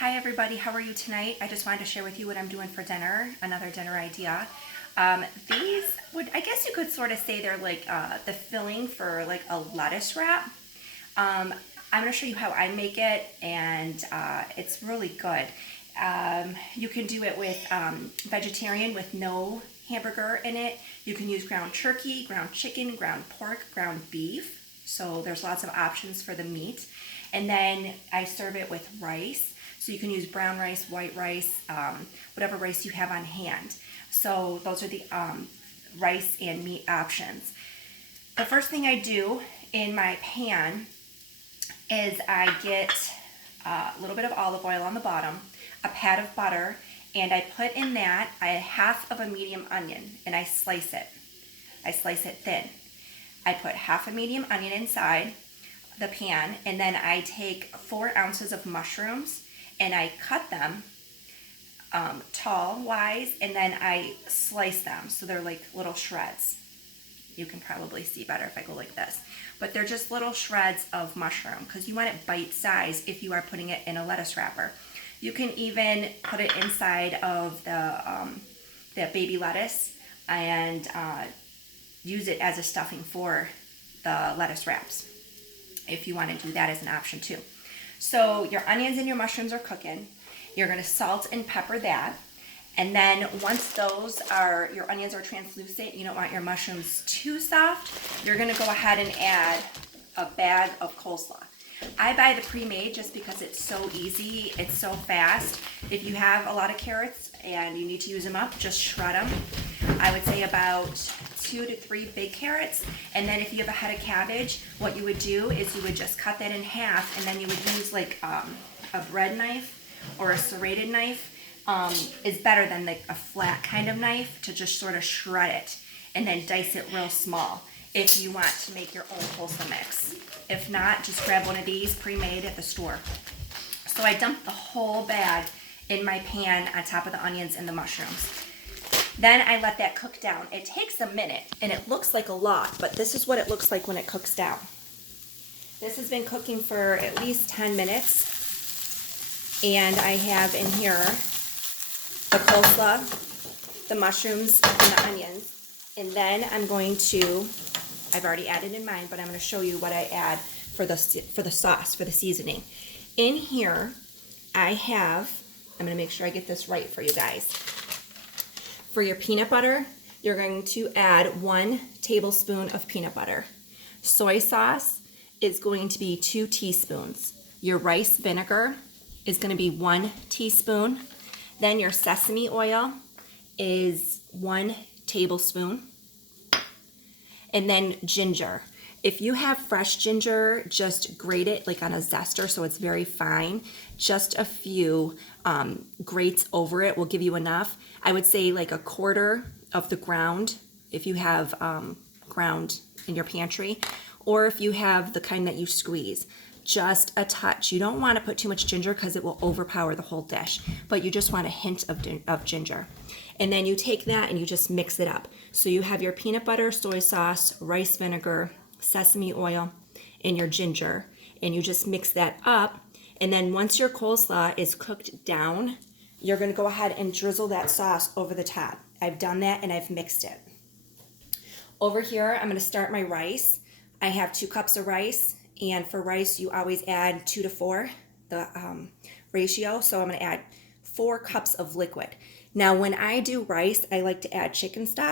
Hi everybody, how are you tonight? I just wanted to share with you what I'm doing for dinner, another dinner idea. These would, I guess you could sort of say they're like the filling for like a lettuce wrap. I'm going to show you how I make it, and it's really good. You can do it with vegetarian with no hamburger in it. You can use ground turkey, ground chicken, ground pork, ground beef. So there's lots of options for the meat. And then I serve it with rice. So you can use brown rice, white rice, whatever rice you have on hand. So those are the rice and meat options. The first thing I do in my pan is I get a little bit of olive oil on the bottom, a pat of butter, and I put in that half of a medium onion, and I slice it. I slice it thin. I put half a medium onion inside the pan, and then I take 4 ounces of mushrooms and I cut them tall wise, and then I slice them so they're like little shreds. You can probably see better if I go like this, but they're just little shreds of mushroom because you want it bite size if you are putting it in a lettuce wrapper. You can even put it inside of the baby lettuce and use it as a stuffing for the lettuce wraps if you want to do that as an option too. So your onions and your mushrooms are cooking. You're going to salt and pepper that. And then once your onions are translucent, you don't want your mushrooms too soft, you're going to go ahead and add a bag of coleslaw. I buy the pre-made just because it's so easy, it's so fast. If you have a lot of carrots and you need to use them up, just shred them. I would say about 2 to 3 big carrots, and then if you have a head of cabbage, what you would do is you would just cut that in half, and then you would use like a bread knife or a serrated knife. Is better than like a flat kind of knife to just sort of shred it and then dice it real small if you want to make your own coleslaw mix. If not, just grab one of these pre-made at the store. So I dumped the whole bag in my pan on top of the onions and the mushrooms. Then I let that cook down. It takes a minute, and it looks like a lot, but this is what it looks like when it cooks down. This has been cooking for at least 10 minutes, and I have in here the coleslaw, the mushrooms, and the onions. And then I'm going to, I've already added in mine, but I'm going to show you what I add for the sauce, for the seasoning. In here, I'm going to make sure I get this right for you guys. For your peanut butter, you're going to add 1 tablespoon of peanut butter. Soy sauce is going to be 2 teaspoons. Your rice vinegar is going to be 1 teaspoon. Then your sesame oil is 1 tablespoon. And then ginger. If you have fresh ginger, just grate it like on a zester so it's very fine. Just a few grates over it will give you enough. I would say like 1/4 of the ground if you have ground in your pantry, or if you have the kind that you squeeze. Just a touch. You don't want to put too much ginger because it will overpower the whole dish, but you just want a hint of ginger. And then you take that and you just mix it up. So you have your peanut butter, soy sauce, rice vinegar, sesame oil, and your ginger, and you just mix that up. And then once your coleslaw is cooked down, you're going to go ahead and drizzle that sauce over the top. I've done that and I've mixed it. Over here, I'm going to start my rice. I have 2 cups of rice. And for rice, you always add 2 to 4, the ratio. So I'm going to add 4 cups of liquid. Now, when I do rice, I like to add chicken stock.